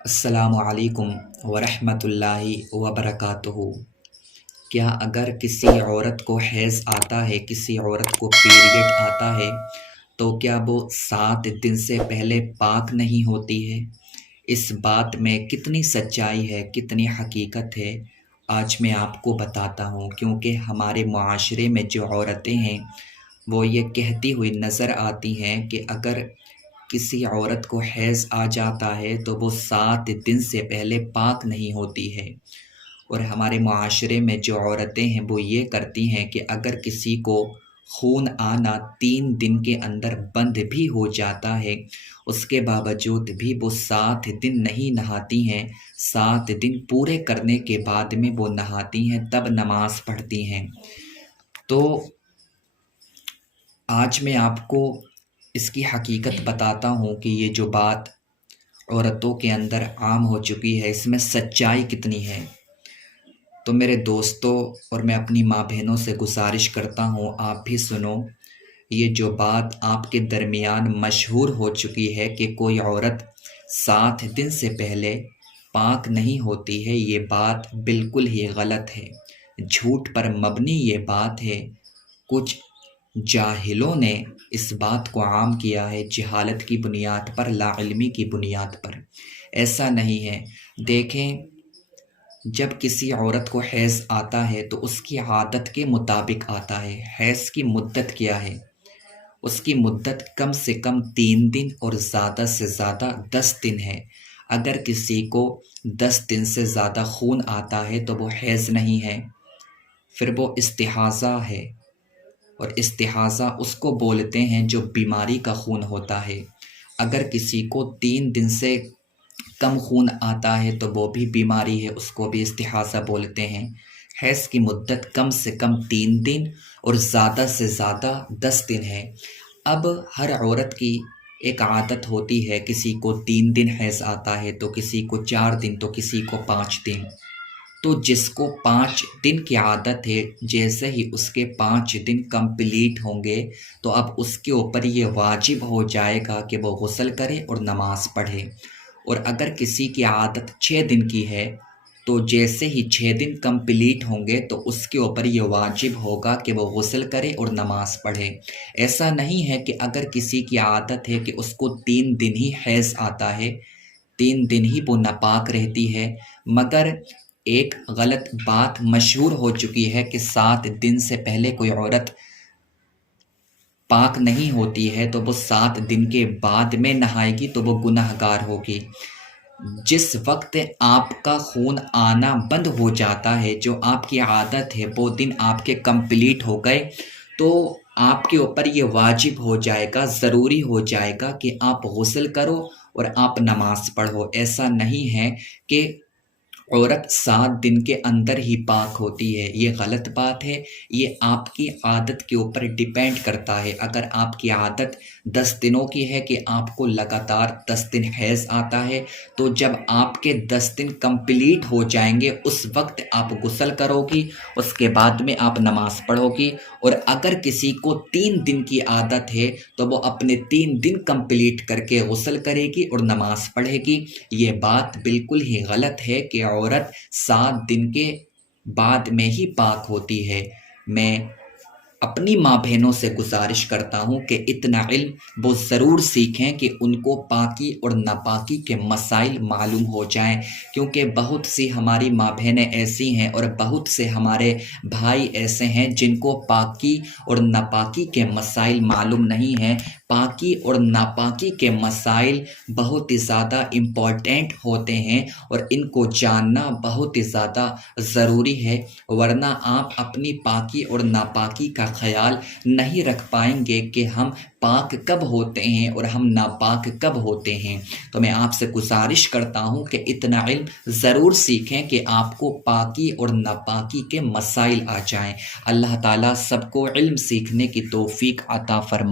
السلام علیکم ورحمۃ اللہ وبرکاتہ۔ کیا اگر کسی عورت کو حیض آتا ہے، کسی عورت کو پیریڈ آتا ہے، تو کیا وہ 7 دن سے پہلے پاک نہیں ہوتی ہے؟ اس بات میں کتنی سچائی ہے، کتنی حقیقت ہے، آج میں آپ کو بتاتا ہوں، کیونکہ ہمارے معاشرے میں جو عورتیں ہیں وہ یہ کہتی ہوئی نظر آتی ہیں کہ اگر کسی عورت کو حیض آ جاتا ہے تو وہ 7 دن سے پہلے پاک نہیں ہوتی ہے۔ اور ہمارے معاشرے میں جو عورتیں ہیں وہ یہ کرتی ہیں کہ اگر کسی کو خون آنا 3 دن کے اندر بند بھی ہو جاتا ہے، اس کے باوجود بھی وہ 7 دن نہیں نہاتی ہیں، 7 دن پورے کرنے کے بعد میں وہ نہاتی ہیں، تب نماز پڑھتی ہیں۔ تو آج میں آپ کو اس کی حقیقت بتاتا ہوں کہ یہ جو بات عورتوں کے اندر عام ہو چکی ہے، اس میں سچائی کتنی ہے۔ تو میرے دوستوں اور میں اپنی ماں بہنوں سے گزارش کرتا ہوں، آپ بھی سنو۔ یہ جو بات آپ کے درمیان مشہور ہو چکی ہے کہ کوئی عورت 7 دن سے پہلے پاک نہیں ہوتی ہے، یہ بات بالکل ہی غلط ہے، جھوٹ پر مبنی یہ بات ہے۔ کچھ جاہلوں نے اس بات کو عام کیا ہے، جہالت کی بنیاد پر، لا علمی کی بنیاد پر۔ ایسا نہیں ہے۔ دیکھیں، جب کسی عورت کو حیض آتا ہے تو اس کی عادت کے مطابق آتا ہے۔ حیض کی مدت کیا ہے؟ اس کی مدت کم سے کم 3 دن اور زیادہ سے زیادہ 10 دن ہے۔ اگر کسی کو 10 دن سے زیادہ خون آتا ہے تو وہ حیض نہیں ہے، پھر وہ استحاضہ ہے، اور استحاضہ اس کو بولتے ہیں جو بیماری کا خون ہوتا ہے۔ اگر کسی کو 3 دن سے کم خون آتا ہے تو وہ بھی بیماری ہے، اس کو بھی استحاضہ بولتے ہیں۔ حیض کی مدت کم سے کم 3 دن اور زیادہ سے زیادہ 10 دن ہے۔ اب ہر عورت کی ایک عادت ہوتی ہے، کسی کو 3 دن حیض آتا ہے تو کسی کو 4 دن، تو کسی کو 5 دن۔ تو جس کو 5 دن کی عادت ہے، جیسے ہی اس کے 5 دن کمپلیٹ ہوں گے تو اب اس کے اوپر یہ واجب ہو جائے گا کہ وہ غسل کرے اور نماز پڑھے۔ اور اگر کسی کی عادت 6 دن کی ہے تو جیسے ہی 6 دن کمپلیٹ ہوں گے تو اس کے اوپر یہ واجب ہوگا کہ وہ غسل کرے اور نماز پڑھے۔ ایسا نہیں ہے کہ اگر کسی کی عادت ہے کہ اس کو 3 دن ہی حیض آتا ہے، 3 دن ہی وہ ناپاک رہتی ہے، مگر ایک غلط بات مشہور ہو چکی ہے کہ 7 دن سے پہلے کوئی عورت پاک نہیں ہوتی ہے تو وہ 7 دن کے بعد میں نہائے گی تو وہ گناہ گار ہوگی۔ جس وقت آپ کا خون آنا بند ہو جاتا ہے، جو آپ کی عادت ہے، وہ دن آپ کے کمپلیٹ ہو گئے تو آپ کے اوپر یہ واجب ہو جائے گا، ضروری ہو جائے گا کہ آپ غسل کرو اور آپ نماز پڑھو۔ ایسا نہیں ہے کہ عورت 7 دن کے اندر ہی پاک ہوتی ہے، یہ غلط بات ہے۔ یہ آپ کی عادت کے اوپر ڈیپینڈ کرتا ہے۔ اگر آپ کی عادت 10 دنوں کی ہے کہ آپ کو لگاتار 10 دن حیض آتا ہے، تو جب آپ کے 10 دن کمپلیٹ ہو جائیں گے اس وقت آپ غسل کرو گی، اس کے بعد میں آپ نماز پڑھو گی۔ اور اگر کسی کو 3 دن کی عادت ہے تو وہ اپنے 3 دن کمپلیٹ کر کے غسل کرے گی اور نماز پڑھے گی۔ یہ بات بالکل ہی غلط ہے کہ عورت 7 دن کے بعد میں ہی پاک ہوتی ہے۔ میں اپنی ماں بہنوں سے گزارش کرتا ہوں کہ اتنا علم وہ ضرور سیکھیں کہ ان کو پاکی اور ناپاکی کے مسائل معلوم ہو جائیں، کیونکہ بہت سی ہماری ماں بہنیں ایسی ہیں اور بہت سے ہمارے بھائی ایسے ہیں جن کو پاکی اور ناپاکی کے مسائل معلوم نہیں ہیں۔ پاکی اور ناپاکی کے مسائل بہت ہی زیادہ امپورٹنٹ ہوتے ہیں اور ان کو جاننا بہت ہی زیادہ ضروری ہے، ورنہ آپ اپنی پاکی اور ناپاکی کا خیال نہیں رکھ پائیں گے کہ ہم پاک کب ہوتے ہیں اور ہم ناپاک کب ہوتے ہیں۔ تو میں آپ سے گزارش کرتا ہوں کہ اتنا علم ضرور سیکھیں کہ آپ کو پاکی اور ناپاکی کے مسائل آ جائیں۔ اللہ تعالیٰ سب کو علم سیکھنے کی توفیق عطا فرمائے۔